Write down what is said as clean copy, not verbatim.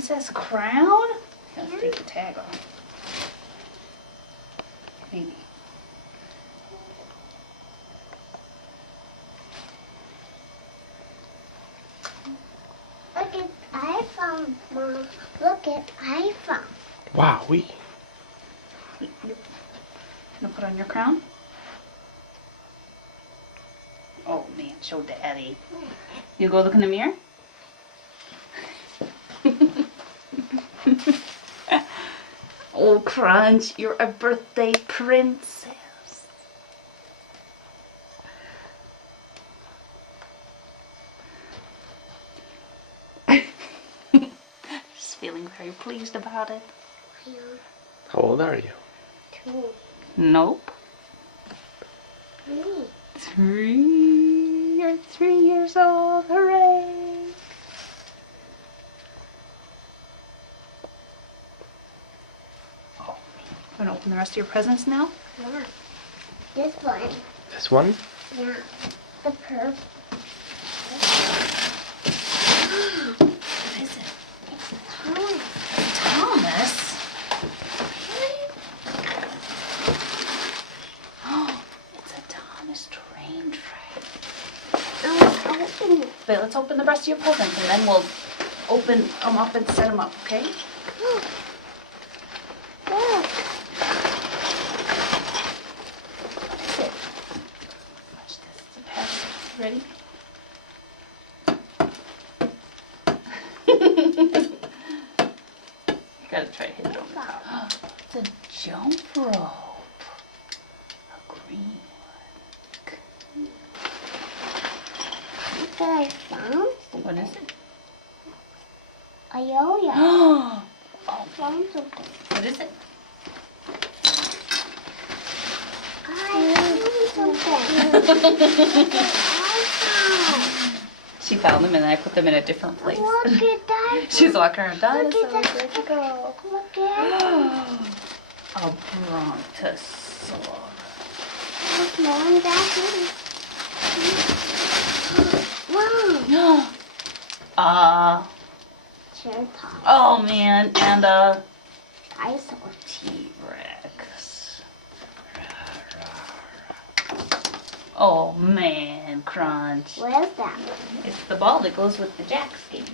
princess crown? Let's take the tag off. Maybe. Look at iPhone, Mom. Look at iPhone. Wow, we. Gonna put on your crown? Oh man, show Daddy. You go look in the mirror? Oh, Crunch, you're a birthday princess. Just feeling very pleased about it. How old are you? 2, Nope. 3. 3. You're 3 years old. Hooray! Oh, you want to open the rest of your presents now? Yeah. This one. This one? Yeah. The purple. What is it? Thomas. Thomas? Oh, it's a Thomas train track. Open it. Wait, let's open the rest of your presents and then we'll open them up and set them up, okay? Look. Watch this. It's a pattern. Ready? Gotta try to hit it over the top. It's a jump rope. A green one. Look what I found. What is it? A yo-yo. Oh, I found something. what is it? I found something. She found them and I put them in a different place. Look at that. She's walking around. Look Dinosaurs, at that. where'd you go? Look at it. A brontosaurus. Look, Mom, that's it. Wow. Cherry-top. Oh man, and a Dinosaur. T-Rex. Oh man, Crunch. What is that? It's the ball that goes with the jack skate.